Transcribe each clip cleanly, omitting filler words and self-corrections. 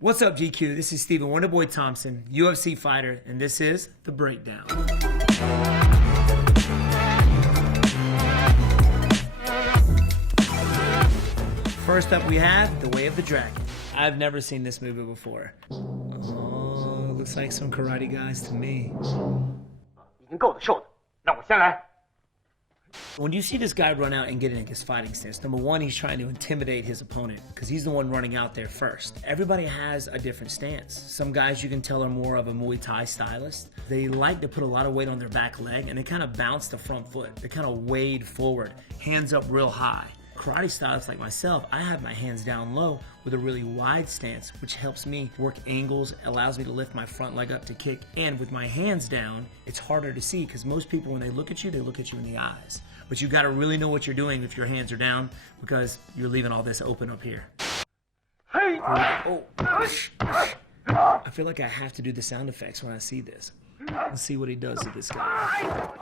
What's up, GQ? This is Stephen Wonderboy Thompson, UFC fighter, and this is The Breakdown. First up, we have The Way of the Dragon. I've never seen this movie before. Oh, looks like some karate guys to me. When you see this guy run out and get in his fighting stance, number one, he's trying to intimidate his opponent because he's the one running out there first. Everybody has a different stance. Some guys you can tell are more of a Muay Thai stylist. They like to put a lot of weight on their back leg and they kind of bounce the front foot. They kind of wade forward, hands up real high. Karate stylists like myself, I have my hands down low with a really wide stance, which helps me work angles, allows me to lift my front leg up to kick. And with my hands down, it's harder to see because most people, when they look at you in the eyes. But you gotta really know what you're doing if your hands are down because you're leaving all this open up here. Hey! Oh. I feel like I have to do the sound effects when I see this. Let's see what he does to this guy.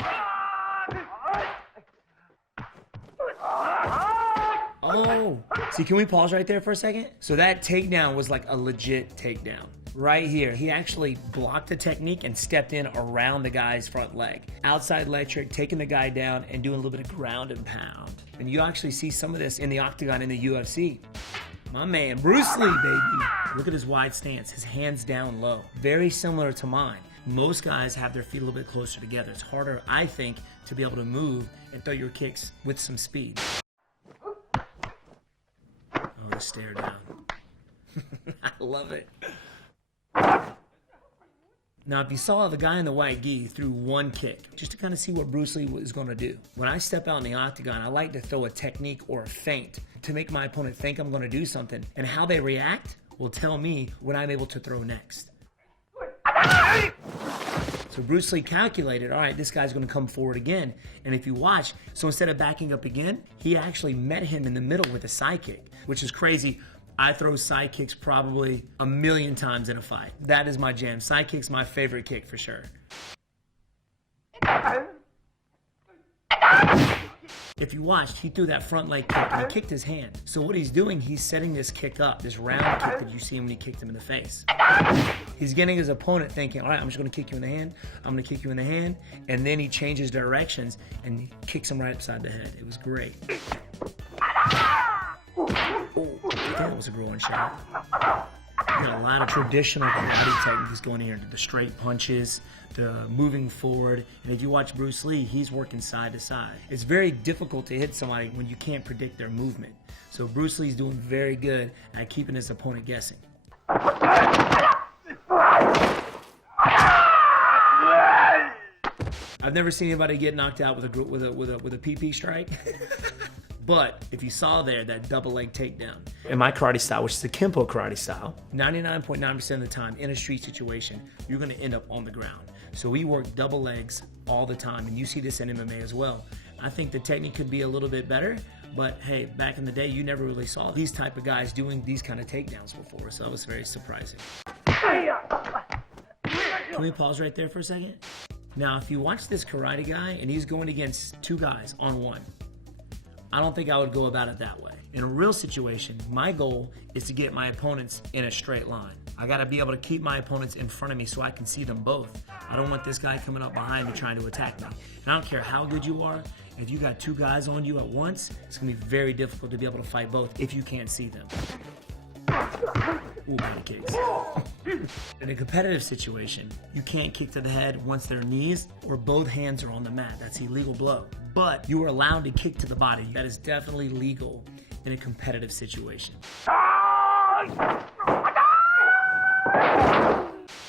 Oh, see, can we pause right there for a second? So that takedown was like a legit takedown. Right here, he actually blocked the technique and stepped in around the guy's front leg. Outside leg trick, taking the guy down and doing a little bit of ground and pound. And you actually see some of this in the octagon in the UFC. My man, Bruce Lee, baby. Look at his wide stance, his hands down low. Very similar to mine. Most guys have their feet a little bit closer together. It's harder, I think, to be able to move and throw your kicks with some speed. Oh, the stare down. I love it. Now, if you saw the guy in the white gi threw one kick, just to kind of see what Bruce Lee was going to do. When I step out in the octagon, I like to throw a technique or a feint to make my opponent think I'm going to do something. And how they react will tell me what I'm able to throw next. So Bruce Lee calculated, all right, this guy's going to come forward again. And if you watch, so instead of backing up again, he actually met him in the middle with a side kick, which is crazy. I throw side kicks probably 1,000,000 times in a fight. That is my jam. Side kick's my favorite kick for sure. If you watched, he threw that front leg kick and he kicked his hand. So what he's doing, he's setting this kick up, this round kick that you see when he kicked him in the face. He's getting his opponent thinking, all right, I'm just going to kick you in the hand. I'm going to kick you in the hand. And then he changes directions and he kicks him right upside the head. It was great. Oh, that was a growing shot. You got a lot of traditional karate techniques going here. The straight punches, the moving forward. And if you watch Bruce Lee, he's working side to side. It's very difficult to hit somebody when you can't predict their movement. So Bruce Lee's doing very good at keeping his opponent guessing. I've never seen anybody get knocked out with a PP strike. But if you saw there that double leg takedown, in my karate style, which is the Kempo karate style, 99.9% of the time in a street situation, you're going to end up on the ground. So we work double legs all the time, and you see this in MMA as well. I think the technique could be a little bit better, but hey, back in the day, you never really saw these type of guys doing these kind of takedowns before, so that was very surprising. Can we pause right there for a second? Now, if you watch this karate guy, and he's going against two guys on one, I don't think I would go about it that way. In a real situation, my goal is to get my opponents in a straight line. I gotta be able to keep my opponents in front of me so I can see them both. I don't want this guy coming up behind me trying to attack me. And I don't care how good you are, if you got two guys on you at once, it's gonna be very difficult to be able to fight both if you can't see them. Ooh, body kicks. In a competitive situation, you can't kick to the head once their knees or both hands are on the mat. That's an illegal blow. But you are allowed to kick to the body. That is definitely legal in a competitive situation.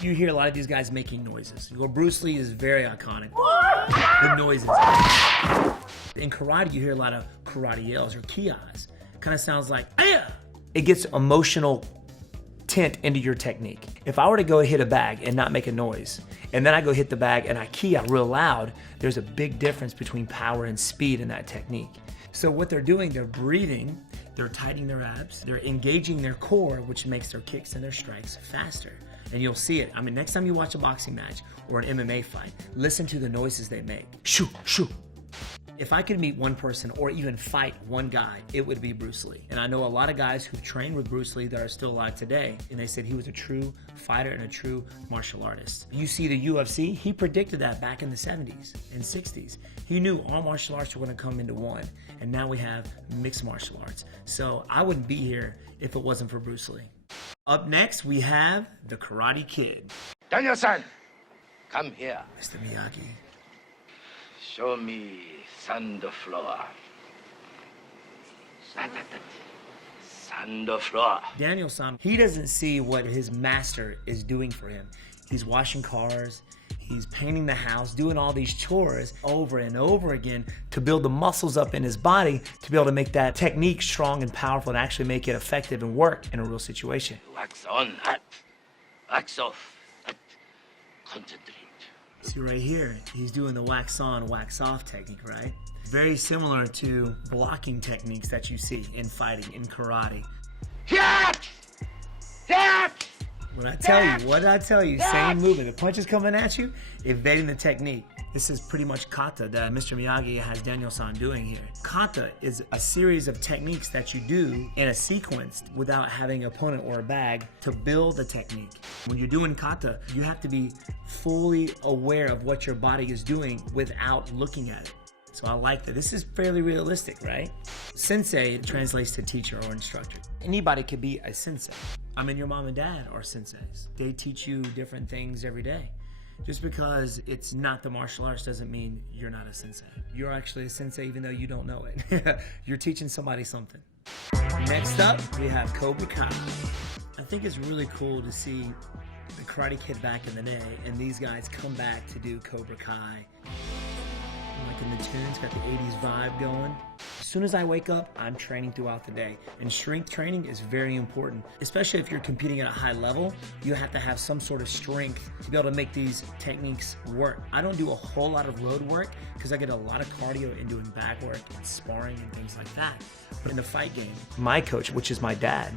You hear a lot of these guys making noises. Well, Bruce Lee is very iconic. The noises. In karate, you hear a lot of karate yells or kias. Kind of sounds like, "Aya!" It gets emotional tint into your technique. If I were to go hit a bag and not make a noise, and then I go hit the bag and I key out real loud, there's a big difference between power and speed in that technique. So what they're doing, they're breathing, they're tightening their abs, they're engaging their core, which makes their kicks and their strikes faster. And you'll see it. I mean, next time you watch a boxing match or an MMA fight, listen to the noises they make. Shoo, shoo. If I could meet one person or even fight one guy, it would be Bruce Lee. And I know a lot of guys who've trained with Bruce Lee that are still alive today, and they said he was a true fighter and a true martial artist. You see the UFC, he predicted that back in the 70s and 60s. He knew all martial arts were gonna come into one, and now we have mixed martial arts. So I wouldn't be here if it wasn't for Bruce Lee. Up next, we have the Karate Kid. Daniel-san, come here. Mr. Miyagi. Show me sand floor. Sand floor. Daniel-san, he doesn't see what his master is doing for him. He's washing cars, he's painting the house, doing all these chores over and over again to build the muscles up in his body to be able to make that technique strong and powerful and actually make it effective and work in a real situation. Wax on, hot. Wax off. Concentrate. See right here, he's doing the wax on, wax off technique, right? Very similar to blocking techniques that you see in fighting, in karate. What did I tell you? Same movement. The punch is coming at you, evading the technique. This is pretty much kata that Mr. Miyagi has Daniel-san doing here. Kata is a series of techniques that you do in a sequence without having an opponent or a bag to build the technique. When you're doing kata, you have to be fully aware of what your body is doing without looking at it. So I like that. This is fairly realistic, right? Sensei translates to teacher or instructor. Anybody could be a sensei. I mean, your mom and dad are senseis. They teach you different things every day. Just because it's not the martial arts doesn't mean you're not a sensei. You're actually a sensei even though you don't know it. You're teaching somebody something. Next up, we have Cobra Kai. I think it's really cool to see the Karate Kid back in the day and these guys come back to do Cobra Kai. Like in the tunes, got the 80s vibe going. As soon as I wake up, I'm training throughout the day. And strength training is very important. Especially if you're competing at a high level, you have to have some sort of strength to be able to make these techniques work. I don't do a whole lot of road work because I get a lot of cardio in doing back work and sparring and things like that. But in the fight game, my coach, which is my dad,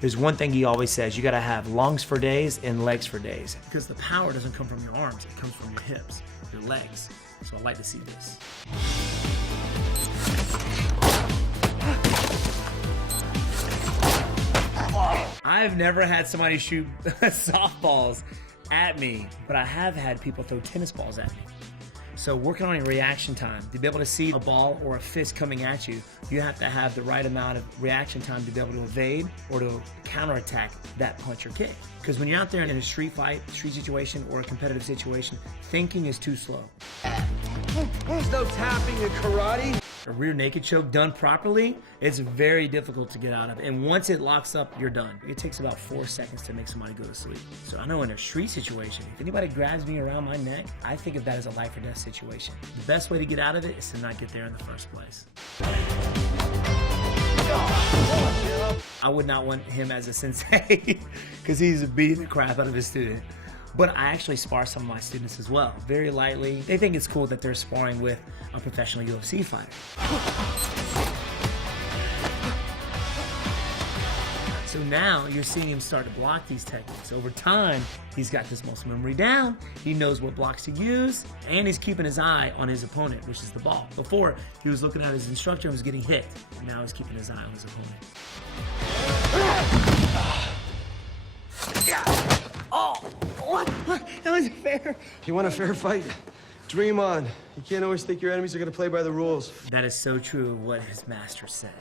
there's one thing he always says, you gotta have lungs for days and legs for days. Because the power doesn't come from your arms, it comes from your hips, your legs. So I like to see this. I've never had somebody shoot softballs at me, but I have had people throw tennis balls at me. So working on your reaction time, to be able to see a ball or a fist coming at you, you have to have the right amount of reaction time to be able to evade or to counterattack that punch or kick. Because when you're out there in a street fight, street situation, or a competitive situation, thinking is too slow. There's no tapping in karate. A rear naked choke done properly, it's very difficult to get out of. And once it locks up, you're done. It takes about 4 seconds to make somebody go to sleep. So I know in a street situation, if anybody grabs me around my neck, I think of that as a life or death situation. The best way to get out of it is to not get there in the first place. I would not want him as a sensei because he's beating the crap out of his student. But I actually spar some of my students as well, very lightly. They think it's cool that they're sparring with a professional UFC fighter. So now you're seeing him start to block these techniques. Over time, he's got this muscle memory down, he knows what blocks to use, and he's keeping his eye on his opponent, which is the ball. Before, he was looking at his instructor and was getting hit. And now he's keeping his eye on his opponent. Oh, what? That wasn't fair. If you want a fair fight, dream on. You can't always think your enemies are gonna play by the rules. That is so true of what his master said.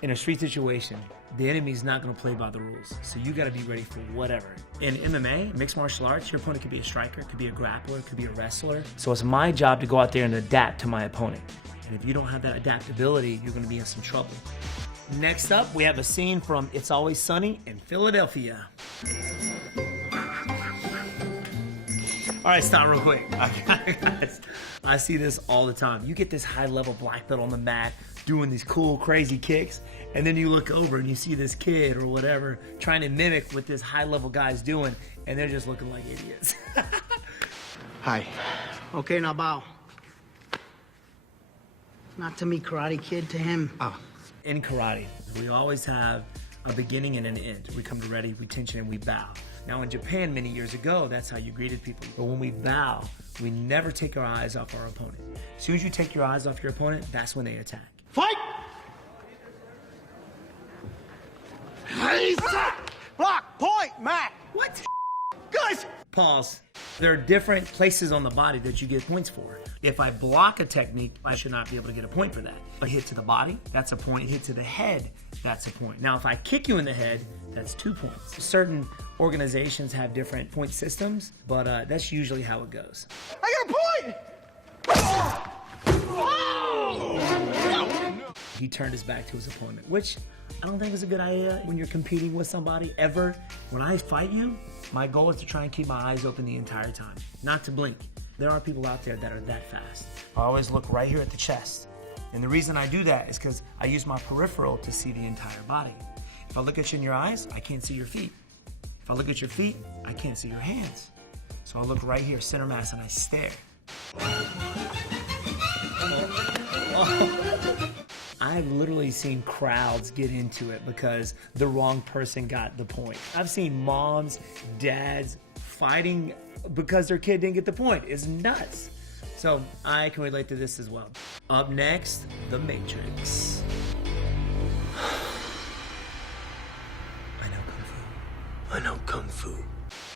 In a street situation, the enemy's not gonna play by the rules. So you gotta be ready for whatever. In MMA, mixed martial arts, your opponent could be a striker, could be a grappler, could be a wrestler. So it's my job to go out there and adapt to my opponent. And if you don't have that adaptability, you're gonna be in some trouble. Next up, we have a scene from It's Always Sunny in Philadelphia. All right, stop real quick. Guys, I see this all the time. You get this high-level black belt on the mat doing these cool, crazy kicks, and then you look over and you see this kid or whatever trying to mimic what this high-level guy's doing, and they're just looking like idiots. Hi. Okay, now bow. Not to me, Karate Kid, to him. Oh. In karate, we always have a beginning and an end. We come to ready, we tension, and we bow. Now in Japan many years ago, that's how you greeted people. But when we bow, we never take our eyes off our opponent. As soon as you take your eyes off your opponent, that's when they attack. Fight! Block, point, Mac. What? Guys! Pause. There are different places on the body that you get points for. If I block a technique, I should not be able to get a point for that. A hit to the body, that's a point. A hit to the head, that's a point. Now, if I kick you in the head, that's 2 points. Certain organizations have different point systems, but that's usually how it goes. I got a point! He turned his back to his opponent, which I don't think is a good idea when you're competing with somebody ever. When I fight you, my goal is to try and keep my eyes open the entire time, not to blink. There are people out there that are that fast. I always look right here at the chest. And the reason I do that is because I use my peripheral to see the entire body. If I look at you in your eyes, I can't see your feet. If I look at your feet, I can't see your hands. So I look right here, center mass, and I stare. I've literally seen crowds get into it because the wrong person got the point. I've seen moms, dads fighting because their kid didn't get the point. It's nuts. So I can relate to this as well. Up next, The Matrix. I know Kung Fu.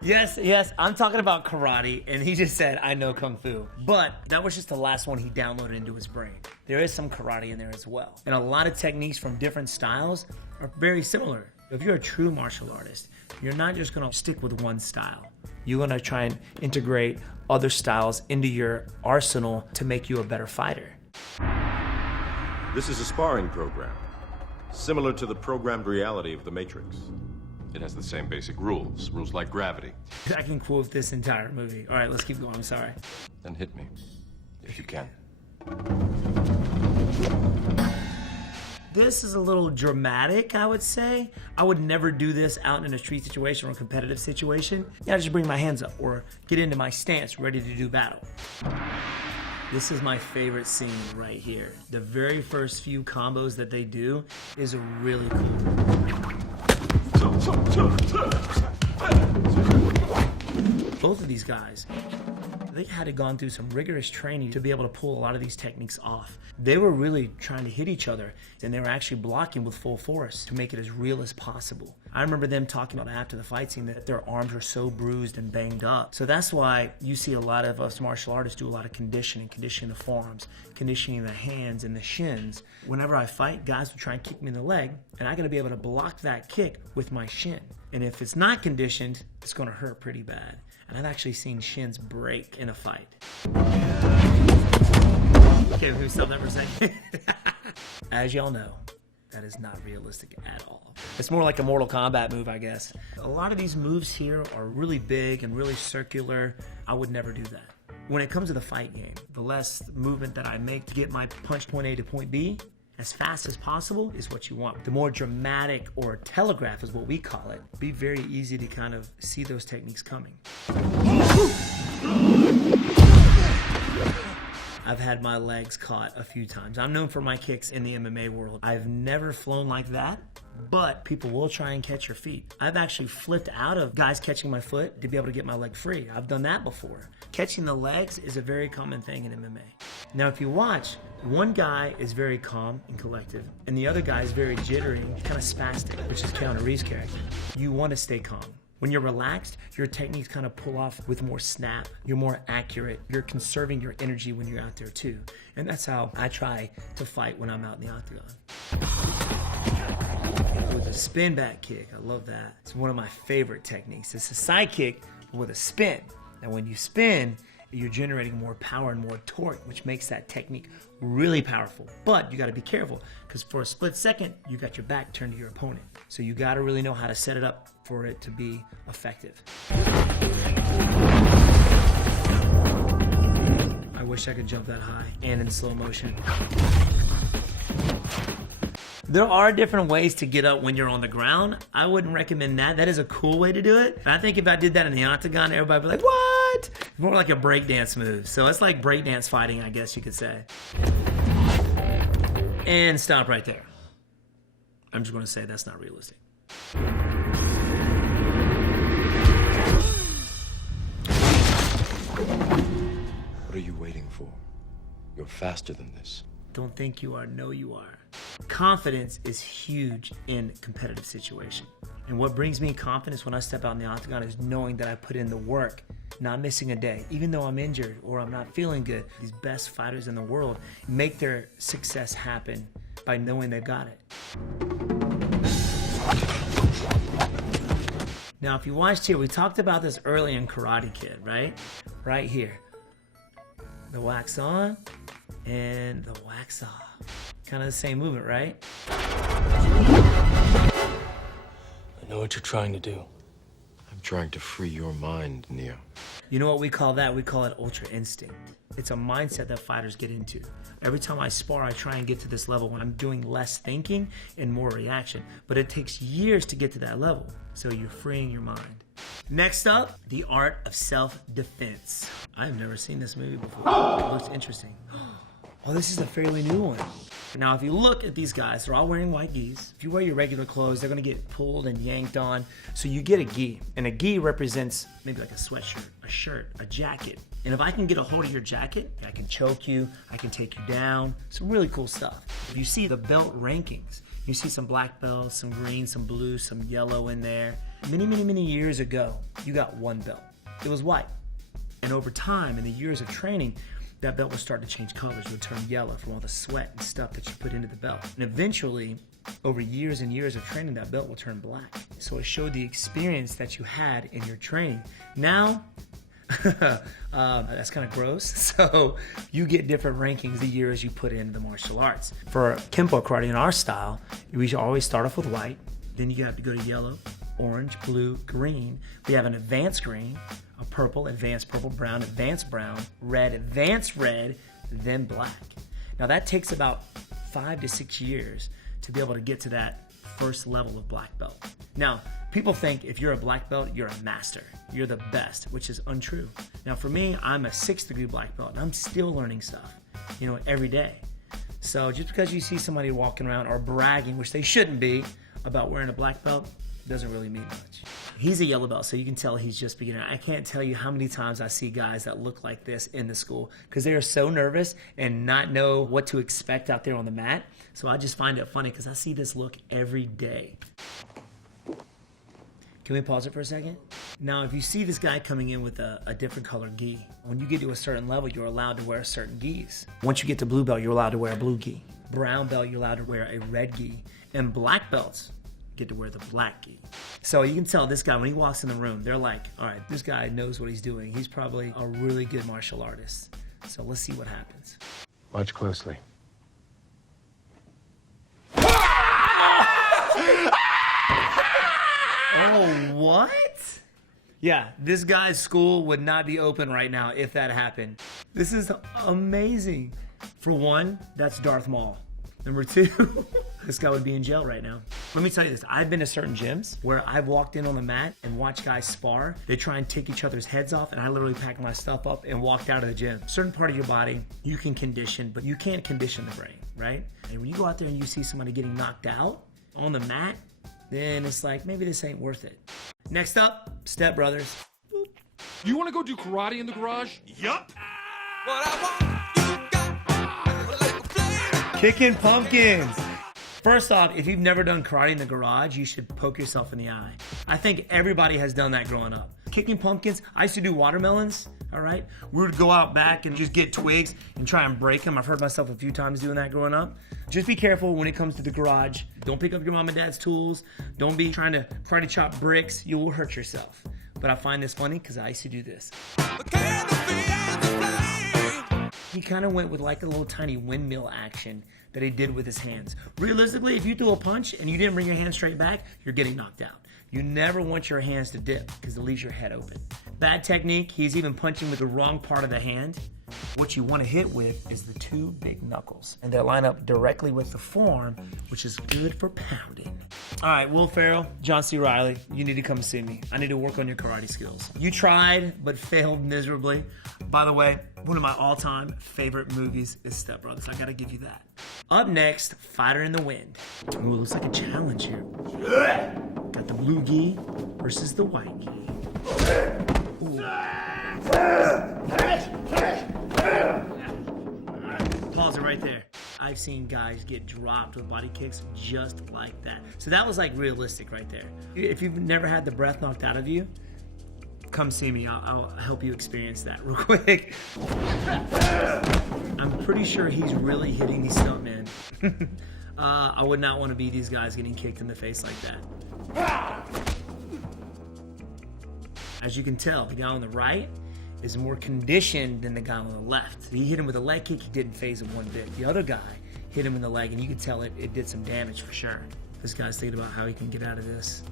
Yes, I'm talking about karate, and he just said, I know Kung Fu. But that was just the last one he downloaded into his brain. There is some karate in there as well. And a lot of techniques from different styles are very similar. If you're a true martial artist, you're not just gonna stick with one style. You're gonna try and integrate other styles into your arsenal to make you a better fighter. This is a sparring program, similar to the programmed reality of The Matrix. It has the same basic rules like gravity. I can quote this entire movie. All right, let's keep going, I'm sorry. Then hit me, if you can. This is a little dramatic, I would say. I would never do this out in a street situation or a competitive situation. I just bring my hands up or get into my stance, ready to do battle. This is my favorite scene right here. The very first few combos that they do is really cool. Both of these guys, they had gone through some rigorous training to be able to pull a lot of these techniques off. They were really trying to hit each other, and they were actually blocking with full force to make it as real as possible. I remember them talking about after the fight scene that their arms were so bruised and banged up. So that's why you see a lot of us martial artists do a lot of conditioning the forearms, conditioning the hands and the shins. Whenever I fight, guys will try and kick me in the leg, and I gotta be able to block that kick with my shin. And if it's not conditioned, it's gonna hurt pretty bad. And I've actually seen shins break in a fight. Okay, can we stop that for a second? As y'all know, that is not realistic at all. It's more like a Mortal Kombat move, I guess. A lot of these moves here are really big and really circular. I would never do that. When it comes to the fight game, the less movement that I make to get my punch point A to point B as fast as possible is what you want. The more dramatic or telegraph is what we call it. Be very easy to kind of see those techniques coming. I've had my legs caught a few times. I'm known for my kicks in the MMA world. I've never flown like that, but people will try and catch your feet. I've actually flipped out of guys catching my foot to be able to get my leg free. I've done that before. Catching the legs is a very common thing in MMA. Now, if you watch, one guy is very calm and collective, and the other guy is very jittery, kind of spastic, which is Keanu Reeves' character. You want to stay calm. When you're relaxed, your techniques kind of pull off with more snap. You're more accurate. You're conserving your energy when you're out there too. And that's how I try to fight when I'm out in the octagon. With a spin back kick, I love that. It's one of my favorite techniques. It's a side kick with a spin. Now when you spin, you're generating more power and more torque, which makes that technique really powerful. But you gotta be careful, because for a split second, you got your back turned to your opponent. So you gotta really know how to set it up for it to be effective. I wish I could jump that high and in slow motion. There are different ways to get up when you're on the ground. I wouldn't recommend that. That is a cool way to do it. But I think if I did that in the octagon, everybody would be like, what? It's more like a breakdance move. So it's like breakdance fighting, I guess you could say. And stop right there. I'm just gonna say that's not realistic. faster than this. Don't think you are, know you are. Confidence is huge in competitive situation. And what brings me confidence when I step out in the octagon is knowing that I put in the work, not missing a day. Even though I'm injured or I'm not feeling good, these best fighters in the world make their success happen by knowing they've got it. Now, if you watched here, we talked about this early in Karate Kid, right? Right here. The wax on and the wax off. Kind of the same movement, right? I know what you're trying to do. I'm trying to free your mind, Neo. You know what we call that? We call it ultra instinct. It's a mindset that fighters get into. Every time I spar, I try and get to this level when I'm doing less thinking and more reaction. But it takes years to get to that level, so you're freeing your mind. Next up, the art of self-defense. I've never seen this movie before. It looks interesting. Oh, this is a fairly new one. Now, if you look at these guys, they're all wearing white gis. If you wear your regular clothes, they're gonna get pulled and yanked on. So you get a gi, and a gi represents maybe like a sweatshirt, a shirt, a jacket. And if I can get a hold of your jacket, I can choke you, I can take you down. Some really cool stuff. If you see the belt rankings, you see some black belts, some green, some blue, some yellow in there. Many years ago, you got one belt. It was white. And over time, in the years of training, that belt would start to change colors, would turn yellow from all the sweat and stuff that you put into the belt. And eventually, over years and years of training, that belt will turn black. So it showed the experience that you had in your training. Now, that's kind of gross. So you get different rankings the years you put into the martial arts. For Kempo karate in our style, we should always start off with white. Then you have to go to yellow, orange, blue, green. We have an advanced green, a purple, advanced purple, brown, advanced brown, red, advanced red, then black. Now that takes about 5 to 6 years to be able to get to that first level of black belt. Now, people think if you're a black belt, you're a master. You're the best, which is untrue. Now for me, I'm a 6th degree black belt and I'm still learning stuff, every day. So just because you see somebody walking around or bragging, which they shouldn't be, about wearing a black belt, doesn't really mean much. He's a yellow belt, so you can tell he's just beginner. I can't tell you how many times I see guys that look like this in the school because they are so nervous and not know what to expect out there on the mat. So I just find it funny because I see this look every day. Can we pause it for a second? Now, if you see this guy coming in with a different color gi, when you get to a certain level, you're allowed to wear certain gis. Once you get to blue belt, you're allowed to wear a blue gi. Brown belt, you're allowed to wear a red gi. And black belts get to wear the black gi. So you can tell this guy, when he walks in the room, they're like, all right, this guy knows what he's doing. He's probably a really good martial artist. So let's see what happens. Watch closely. Oh, what? Yeah, this guy's school would not be open right now if that happened. This is amazing. For one, that's Darth Maul. Number 2, this guy would be in jail right now. Let me tell you this, I've been to certain gyms where I've walked in on the mat and watched guys spar. They try and take each other's heads off and I literally packed my stuff up and walked out of the gym. Certain part of your body you can condition, but you can't condition the brain, right? And when you go out there and you see somebody getting knocked out on the mat, then it's like, maybe this ain't worth it. Next up, Step Brothers. You want to go do karate in the garage? Yup. Kicking pumpkins. First off, if you've never done karate in the garage, you should poke yourself in the eye. I think everybody has done that growing up. Kicking pumpkins, I used to do watermelons, all right? We would go out back and just get twigs and try and break them. I've heard myself a few times doing that growing up. Just be careful when it comes to the garage. Don't pick up your mom and dad's tools. Don't be trying to karate chop bricks. You will hurt yourself. But I find this funny because I used to do this. He kind of went with like a little tiny windmill action that he did with his hands. Realistically, if you threw a punch and you didn't bring your hand straight back, you're getting knocked out. You never want your hands to dip because it leaves your head open. Bad technique, he's even punching with the wrong part of the hand. What you want to hit with is the 2 big knuckles. And they line up directly with the forearm, which is good for pounding. All right, Will Ferrell, John C. Reilly, you need to come see me. I need to work on your karate skills. You tried, but failed miserably. By the way, one of my all-time favorite movies is Step Brothers. I gotta give you that. Up next, Fighter in the Wind. Ooh, looks like a challenge here. Got the blue gi versus the white gi. Ooh. Pause it right there. I've seen guys get dropped with body kicks just like that. So that was like realistic right there. If you've never had the breath knocked out of you, come see me. I'll help you experience that real quick. I'm pretty sure he's really hitting these stuntmen. I would not want to be these guys getting kicked in the face like that. As you can tell, the guy on the right is more conditioned than the guy on the left. He hit him with a leg kick, he didn't phase him one bit. The other guy hit him in the leg, and you could tell it did some damage for sure. This guy's thinking about how he can get out of this.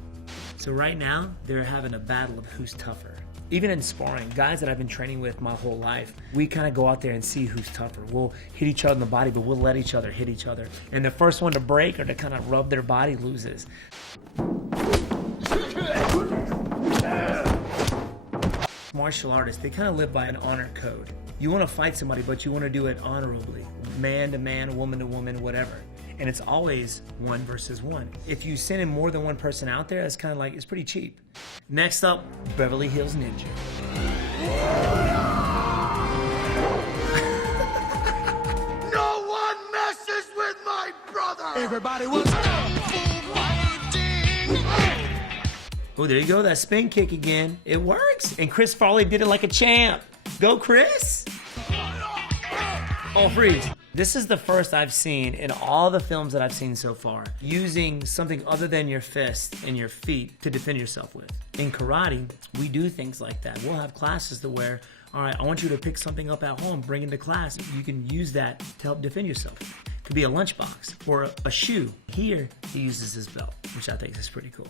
So right now, they're having a battle of who's tougher. Even in sparring, guys that I've been training with my whole life, we kind of go out there and see who's tougher. We'll hit each other in the body, but we'll let each other hit each other. And the first one to break or to kind of rub their body loses. Martial artists, they kind of live by an honor code. You want to fight somebody, but you want to do it honorably. Man to man, woman to woman, whatever. And it's always 1 versus 1. If you send in more than one person out there, it's kind of like, it's pretty cheap. Next up, Beverly Hills Ninja. No one messes with my brother! Everybody was Oh, there you go, that spin kick again. It works. And Chris Farley did it like a champ. Go, Chris. Oh, freeze. This is the first I've seen in all the films that I've seen so far, using something other than your fist and your feet to defend yourself with. In karate, we do things like that. We'll have classes to where, all right, I want you to pick something up at home, bring it to class. You can use that to help defend yourself. It could be a lunchbox or a shoe. Here, he uses his belt, which I think is pretty cool.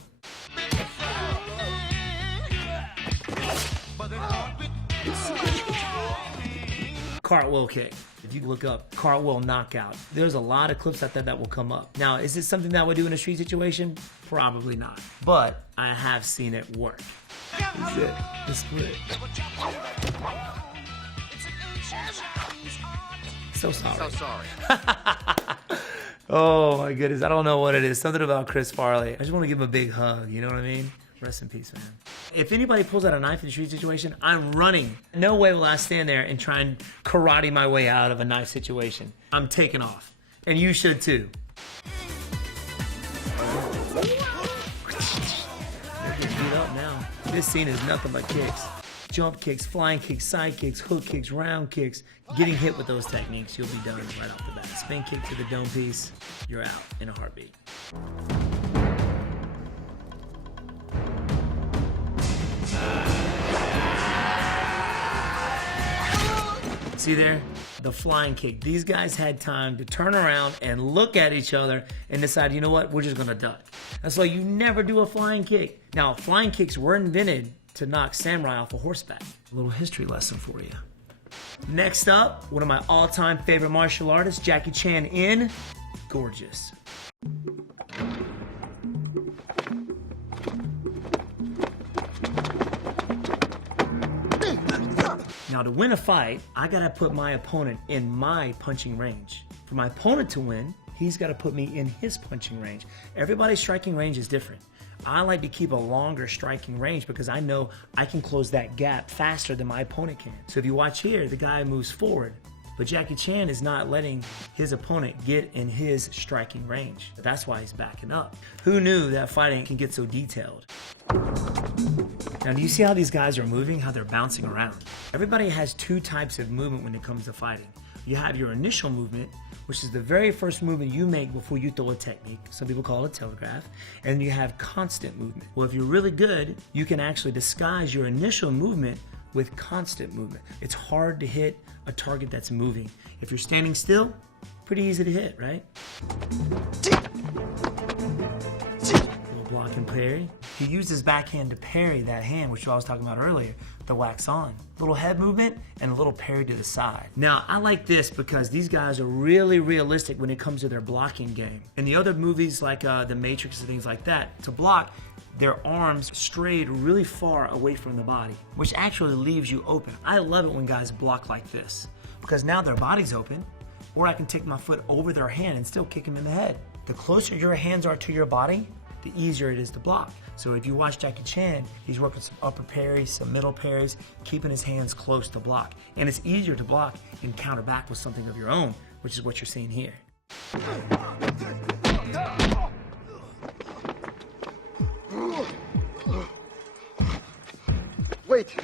Cartwheel kick. If you look up cartwheel knockout, there's a lot of clips like that will come up. Now, is this something that I would do in a street situation? Probably not. But I have seen it work. That's it. The split. So sorry. So sorry. Oh my goodness, I don't know what it is. Something about Chris Farley. I just want to give him a big hug, you know what I mean? Rest in peace, man. If anybody pulls out a knife in the street situation, I'm running. No way will I stand there and try and karate my way out of a knife situation. I'm taking off. And you should too. They're getting beat up now. This scene is nothing but kicks. Jump kicks, flying kicks, side kicks, hook kicks, round kicks. Getting hit with those techniques, you'll be done right off the bat. Spin kick to the dome piece, you're out in a heartbeat. See there? The flying kick. These guys had time to turn around and look at each other and decide, you know what, we're just gonna duck. That's why you never do a flying kick. Now, flying kicks were invented to knock samurai off a horseback. A little history lesson for you. Next up, one of my all-time favorite martial artists, Jackie Chan in Gorgeous. Now, to win a fight, I gotta put my opponent in my punching range. For my opponent to win, he's gotta put me in his punching range. Everybody's striking range is different. I like to keep a longer striking range because I know I can close that gap faster than my opponent can. So if you watch here, the guy moves forward, but Jackie Chan is not letting his opponent get in his striking range. That's why he's backing up. Who knew that fighting can get so detailed? Now, do you see how these guys are moving, how they're bouncing around? Everybody has two types of movement when it comes to fighting. You have your initial movement, which is the very first movement you make before you throw a technique. Some people call it telegraph. And you have constant movement. Well, if you're really good, you can actually disguise your initial movement with constant movement. It's hard to hit a target that's moving. If you're standing still, pretty easy to hit, right? Little block and parry. He used his backhand to parry that hand, which I was talking about earlier, the wax on. Little head movement and a little parry to the side. Now, I like this because these guys are really realistic when it comes to their blocking game. In the other movies like The Matrix and things like that, to block, their arms strayed really far away from the body, which actually leaves you open. I love it when guys block like this because now their body's open, or I can take my foot over their hand and still kick him in the head. The closer your hands are to your body, the easier it is to block. So if you watch Jackie Chan, he's working some upper parries, some middle parries, keeping his hands close to block. And it's easier to block and counter back with something of your own which is what you're seeing here. Wait.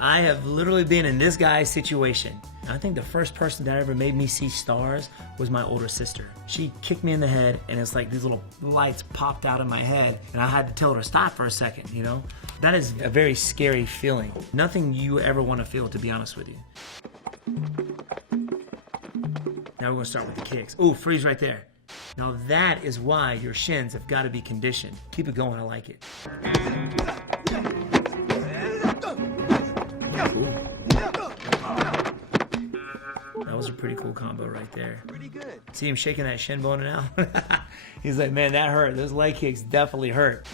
I have literally been in this guy's situation. I think the first person that ever made me see stars was my older sister. She kicked me in the head, and it's like these little lights popped out of my head, and I had to tell her to stop for a second, you know? That is a very scary feeling. Nothing you ever want to feel, to be honest with you. Now we're gonna start with the kicks. Ooh, freeze right there. Now that is why your shins have got to be conditioned. Keep it going, I like it. Cool. That was a pretty cool combo right there. Pretty good. See him shaking that shin bone now? He's like, man, that hurt. Those leg kicks definitely hurt.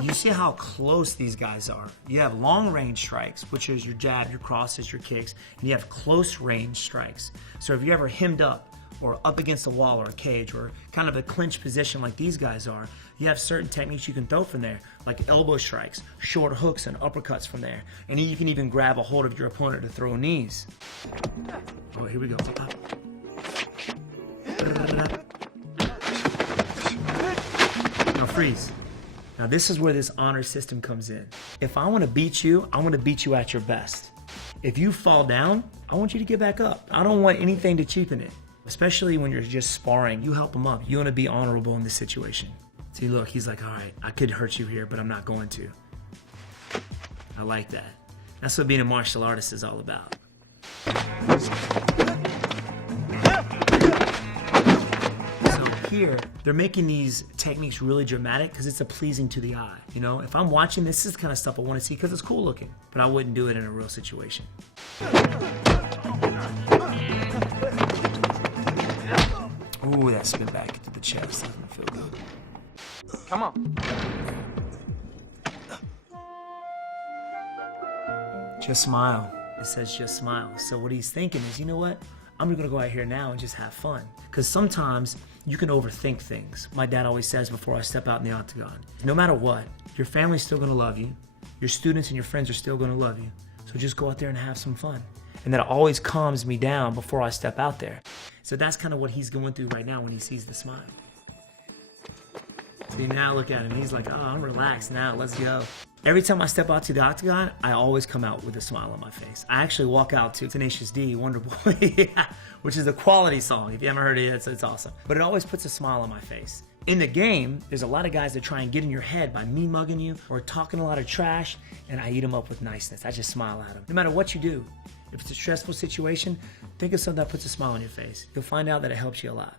You see how close these guys are. You have long range strikes, which is your jab, your crosses, your kicks, and you have close range strikes. So if you're ever hemmed up or up against a wall or a cage or kind of a clinch position like these guys are, you have certain techniques you can throw from there, like elbow strikes, short hooks, and uppercuts from there. And you can even grab a hold of your opponent to throw knees. Oh, here we go. Now freeze. Now this is where this honor system comes in. If I want to beat you, I want to beat you at your best. If you fall down, I want you to get back up. I don't want anything to cheapen it. Especially when you're just sparring, you help him up. You want to be honorable in this situation. See, look, he's like, all right, I could hurt you here, but I'm not going to. I like that. That's what being a martial artist is all about. So here, they're making these techniques really dramatic because it's a pleasing to the eye. You know, if I'm watching this is the kind of stuff I want to see because it's cool looking, but I wouldn't do it in a real situation. Ooh, that spin back into the chest doesn't feel good. Come on. Just smile. It says just smile. So what he's thinking is, you know what? I'm gonna go out here now and just have fun. Because sometimes you can overthink things. My dad always says before I step out in the octagon, no matter what, your family's still gonna love you. Your students and your friends are still gonna love you. So just go out there and have some fun. And that always calms me down before I step out there. So that's kind of what he's going through right now when he sees the smile. See, now look at him. He's like, oh, I'm relaxed now. Let's go. Every time I step out to the octagon, I always come out with a smile on my face. I actually walk out to Tenacious D, Wonder Boy, which is a quality song. If you haven't heard it yet, it's awesome. But it always puts a smile on my face. In the game, there's a lot of guys that try and get in your head by me mugging you or talking a lot of trash, and I eat them up with niceness. I just smile at them. No matter what you do, if it's a stressful situation, think of something that puts a smile on your face. You'll find out that it helps you a lot.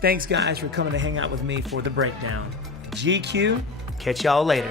Thanks, guys, for coming to hang out with me for the breakdown. GQ, catch y'all later.